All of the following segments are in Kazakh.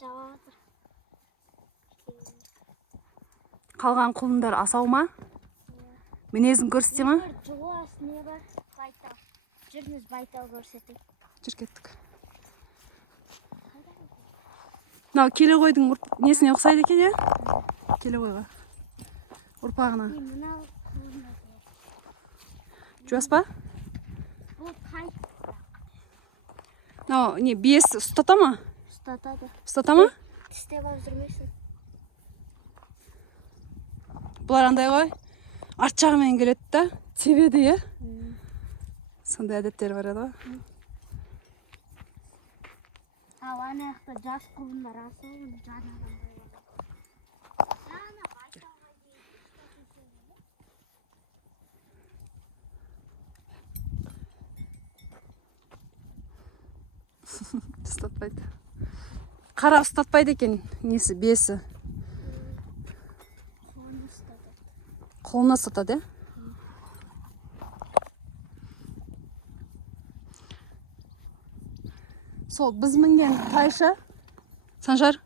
жабады. Қалған құлындар асау ма? Мінезін көрсете ма? Жуас не бар? Байтал. Жүріңіз байтал көрсетейік. Жүр кеттік. Мынау келе қойдың несіне ұқсайды екен, иә? Келе қойға. Ұрпағына. Мынау құлындар. Жуас па? Бұл тай. Мынау не бес ұстата ма? Ұстатады. Ұстата ма? Тістеп алып жүрмейсің. Бұлар андай ғой. Арт жағымен келеді да, тебеді, е? Сондай әдеттері бар еді ғой. Ал ана жақта жас құлындар асау, жаңадан Ұстатпайды. Қара ұстатпайды екен, несі, бесі. Қолына ұстатады, е? Сол, біз мінген тайшы, Санжар,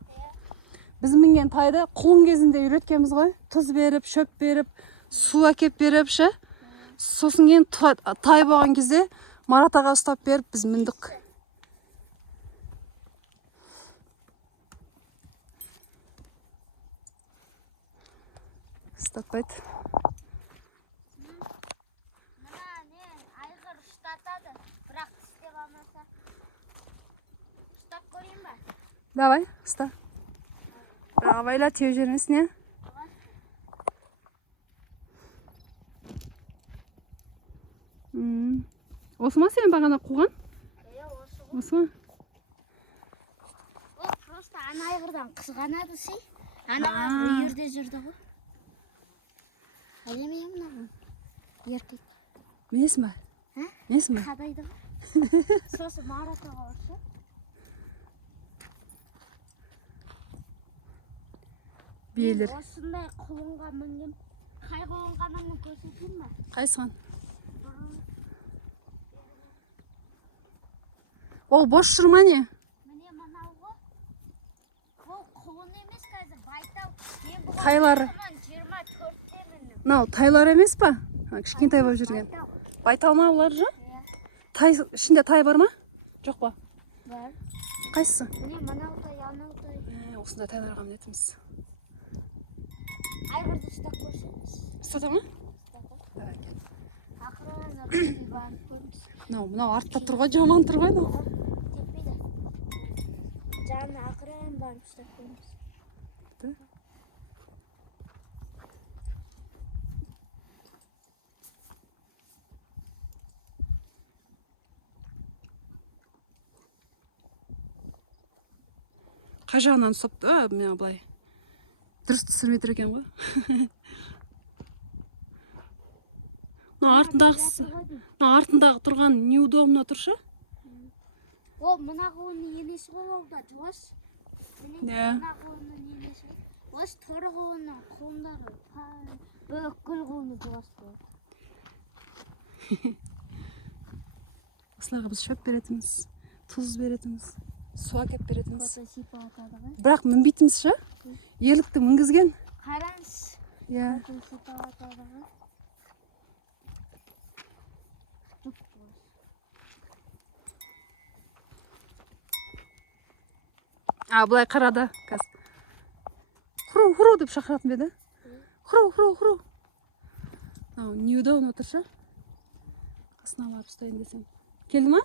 біз мінген тайды құлын кезінде үйреткенбіз ғой. Тұз беріп, шөп беріп, су әкеп беріп, ше. Сосын кейін тай болған кезде Марат аға ұстап беріп, біз міндік. Ұстатпайды. Мына не, айғыр ұстатады, бірақ тістеп алмаса. Ұстап көрейін ба? Давай, ұста. Бірақ абайла теу жермесін, е? Осы ма сен бағана қуған? Осы ғой. Осы ма? Ол просто ана айғырдан қызғанады сей. Ана айғыр үйірде жүрді ғой. Әлемейім мұнағын. Еркек. Менесің ба? Менесің ба? Қадайды ғой. Сосы Марат аға оршы. Биелер. Осындай құлынға мінген. Қай құлынға мінген көрсетейін ба? Қайсыған? Ол бош жүрма не? Міне мынау ғой. Ол құлын емес қазір, байтал. Тайлары. 24-те мінім. Мынау тайлар емес па? Кішкентай болып жүрген. Байтал ма олар жа? Тай, ішінде тай бар ма? Жоқ па? Бар. Қайсысы? Міне мынау тай, анау тай. Осындай тайларға мінетіміз. Айғырды ұстап көрсеңіз. Ұстата ма? Давай. Ақырын ұрып барып көріңіз. Мынау артта тұр ғой, жаман тұр ғой. Теппейді. Жанына ақырын барып ұстап көріңіз. Қай жағынан ұстапты? Мен былай. Дұрыс түсірмей тұр екен ғой. Артындағы тұрған неудобно тұршы? Ол мына құлынның енесі болуға жуас. Мына құлынның енесі. Осы торы құлынның құлындары. Бүкіл құлыны жуас болады. Осыларға біз шөп беретіміз, тұз беретіміз, су әкеп беретіміз. Бірақ Бірақ мінбейтіміз ше? Ерлікті мінгізген. қараңыз. Иә. Бұлай қарады қазір. Хру деп шақыратын беді. Хру. Неудобно отыр ше? Қасына барып ұстайын десем. Келді ма?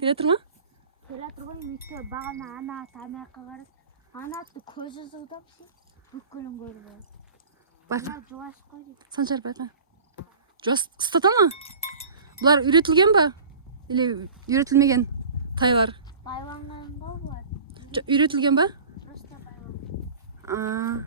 Келе тұр ма? Келе тұр ғой, мекте бағана ана тамаққа барып. Ана атты көзі зылдап сен. Бүкілін көріп алып. Байқа. Жуас қой дейді. Санжар байқа. Жуас ұстата ма? Бұлар үйретілген ба? Или үйретілмеген тайлар? Байланған ғой бұлар. Үйретілген ба? Просто байланған.